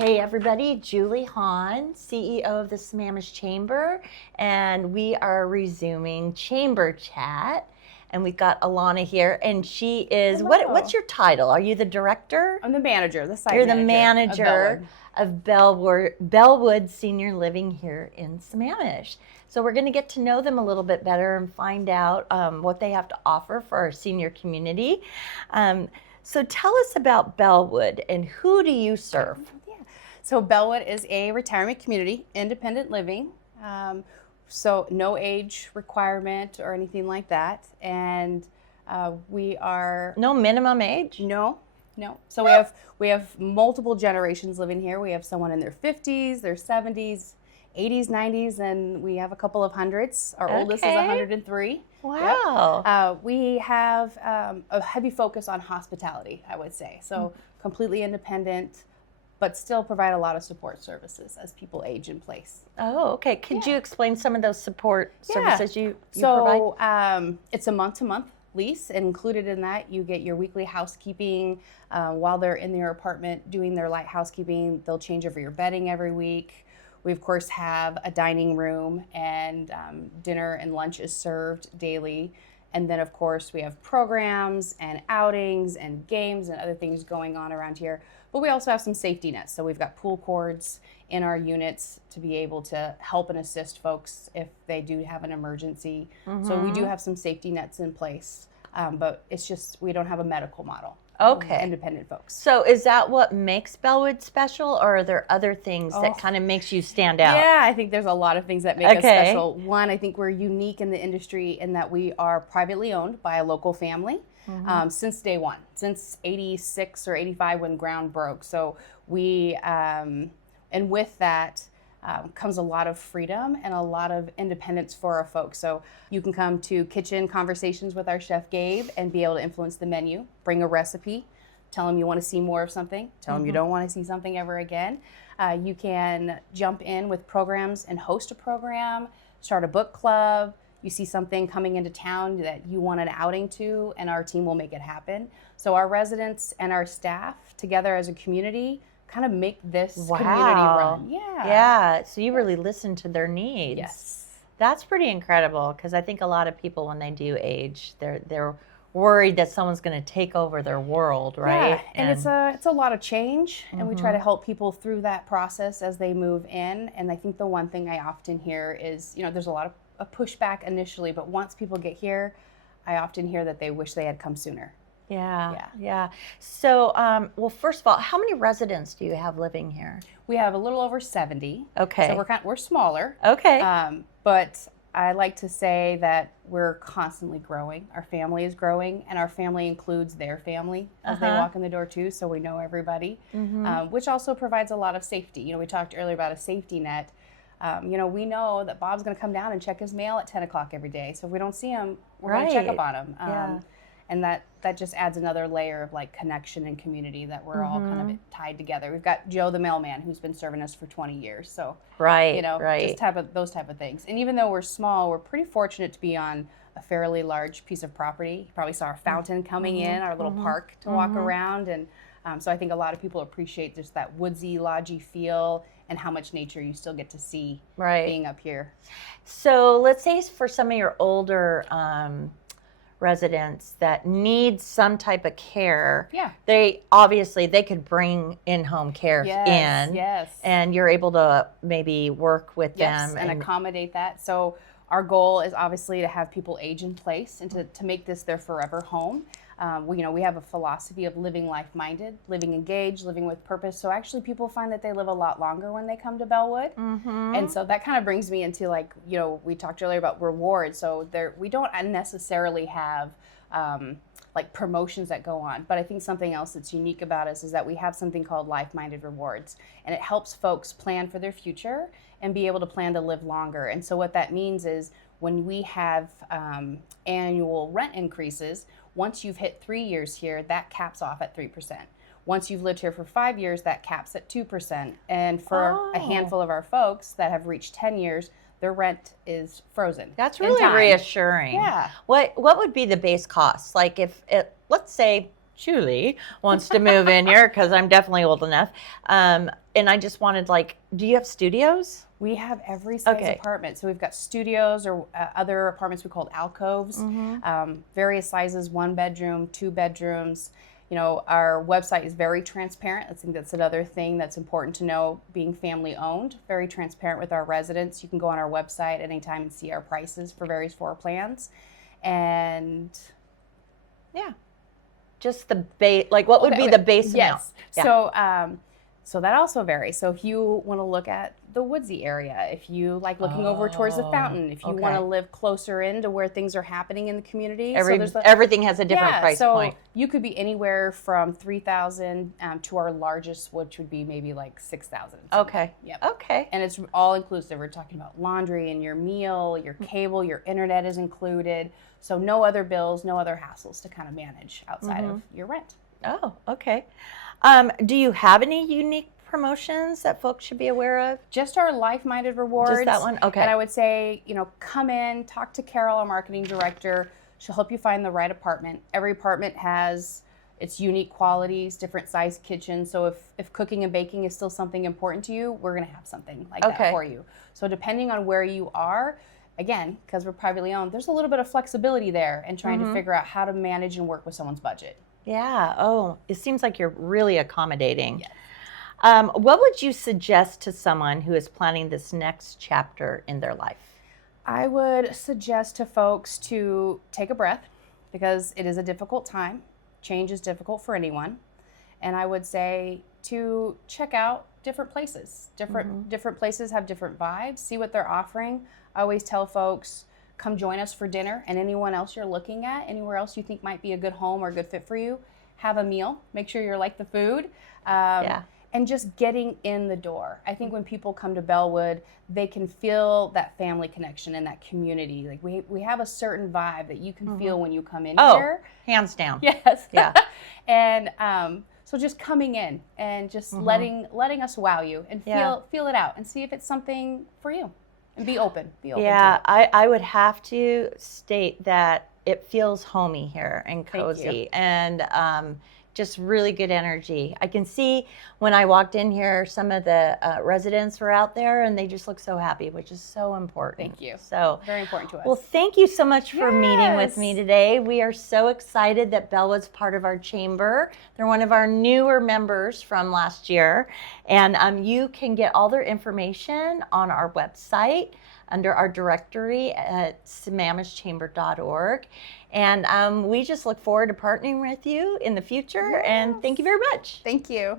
Hey everybody, Julie Honn, CEO of the Sammamish Chamber, and we are resuming Chamber Chat. And we've got Alona here, and she is, what's your title? Are you the director? I'm the manager, the site You're manager. the manager of Bellewood Senior Living here in Sammamish. So we're going to get to know them a little bit better and find out what they have to offer for our senior community. So tell us about Bellewood and who do you serve? So Bellewood is a retirement community, independent living. So no age requirement or anything like that. And we are... No minimum age? No. So we have multiple generations living here. We have someone in their 50s, their 70s, 80s, 90s, and we have a couple of hundreds. Our oldest is 103. Wow. Yep. We have a heavy focus on hospitality, I would say. So completely independent, but still provide a lot of support services as people age in place. Oh, okay. Could you explain some of those support services you provide? So it's a month-to-month lease, and included in that, you get your weekly housekeeping. While they're in their apartment doing their light housekeeping, they'll change over your bedding every week. We, of course, have a dining room, and dinner and lunch is served daily. And then, of course, we have programs and outings and games and other things going on around here. But we also have some safety nets. So we've got pool cords in our units to be able to help and assist folks if they do have an emergency. So we do have some safety nets in place, but it's just we don't have a medical model. Okay. Independent folks. So is that what makes Bellewood special, or are there other things that kind of makes you stand out? Yeah, I think there's a lot of things that make us special. One, I think we're unique in the industry in that we are privately owned by a local family since day one, since 86 or 85 when ground broke. So we, and with that, comes a lot of freedom and a lot of independence for our folks. So you can come to kitchen conversations with our chef Gabe and be able to influence the menu, bring a recipe, tell them you want to see more of something, tell them you don't want to see something ever again. You can jump in with programs and host a program, start a book club. You see something coming into town that you want an outing to, and our team will make it happen. So our residents and our staff together as a community kind of make this community run. Yeah. So you really listen to their needs. Yes. That's pretty incredible, because I think a lot of people, when they do age, they're worried that someone's going to take over their world, right? Yeah, and it's a lot of change, and we try to help people through that process as they move in. And I think the one thing I often hear is, there's a lot of pushback initially, but once people get here, I often hear that they wish they had come sooner. Yeah. So, well, first of all, how many residents do you have living here? We have a little over 70. Okay. So we're smaller. Okay. But I like to say that we're constantly growing. Our family is growing, and our family includes their family as they walk in the door too, so we know everybody, which also provides a lot of safety. We talked earlier about a safety net. We know that Bob's going to come down and check his mail at 10 o'clock every day. So if we don't see him, we're going to check up on him. And that just adds another layer of connection and community that we're all kind of tied together. We've got Joe the mailman who's been serving us for 20 years. So, just those type of things. And even though we're small, we're pretty fortunate to be on a fairly large piece of property. You probably saw our fountain coming in, our little park to walk around. And so I think a lot of people appreciate just that woodsy, lodgy feel and how much nature you still get to see being up here. So let's say for some of your older residents that need some type of care, they could bring in-home care in, and you're able to maybe work with them and accommodate that. So our goal is obviously to have people age in place and to make this their forever home. We have a philosophy of living life-minded, living engaged, living with purpose. So actually people find that they live a lot longer when they come to Bellewood. And so that kind of brings me into we talked earlier about rewards. So we don't necessarily have promotions that go on. But I think something else that's unique about us is that we have something called LifeMinded rewards. And it helps folks plan for their future and be able to plan to live longer. And so what that means is when we have annual rent increases, once you've hit 3 years here, that caps off at 3%. Once you've lived here for 5 years, that caps at 2%. And for a handful of our folks that have reached 10 years, their rent is frozen. That's really reassuring. Yeah. What would be the base cost? Let's say Julie wants to move in here because I'm definitely old enough. And I just wanted, like, do you have studios? We have every size Okay. apartment. So we've got studios or other apartments we call alcoves, various sizes, 1 bedroom, 2 bedrooms. You know, our website is very transparent. I think that's another thing that's important to know, being family owned, very transparent with our residents. You can go on our website anytime and see our prices for various floor plans. And Yeah. Just the base, like what would be the base amount? Yes. So that also varies. So if you want to look at the woodsy area, if you like looking over towards the fountain, if you want to live closer in to where things are happening in the community. Everything has a different price point. So you could be anywhere from $3,000 to our largest, which would be maybe like $6,000. Okay. Yep. Okay. And it's all inclusive. We're talking about laundry and your meal, your cable, your internet is included. So no other bills, no other hassles to kind of manage outside of your rent. Oh, okay. Do you have any unique promotions that folks should be aware of? Just our LifeMinded rewards. Just that one? Okay. And I would say, you know, come in, talk to Carol, our marketing director. She'll help you find the right apartment. Every apartment has its unique qualities, different size kitchens. So if cooking and baking is still something important to you, we're going to have something like that for you. So depending on where you are, again, because we're privately owned, there's a little bit of flexibility there in trying to figure out how to manage and work with someone's budget. Yeah. Oh, it seems like you're really accommodating. Yes. What would you suggest to someone who is planning this next chapter in their life? I would suggest to folks to take a breath, because it is a difficult time. Change is difficult for anyone. And I would say to check out different places. Different places have different vibes. See what they're offering. I always tell folks, come join us for dinner, and anyone else you're looking at, anywhere else you think might be a good home or a good fit for you, have a meal. Make sure you like the food. And just getting in the door. I think when people come to Bellewood, they can feel that family connection and that community. Like we have a certain vibe that you can feel when you come in here. Hands down. Yes. Yeah. And so just coming in and just letting us wow you and feel it out and see if it's something for you. And be open. Yeah, I would have to state that it feels homey here and cozy, and just really good energy. I can see when I walked in here, some of the residents were out there, and they just look so happy, which is so important. Thank you. So very important to us. Well, thank you so much for meeting with me today. We are so excited that Bellewood's part of our chamber. They're one of our newer members from last year, and you can get all their information on our website under our directory at sammamishchamber.org. And we just look forward to partnering with you in the future. And thank you very much. Thank you.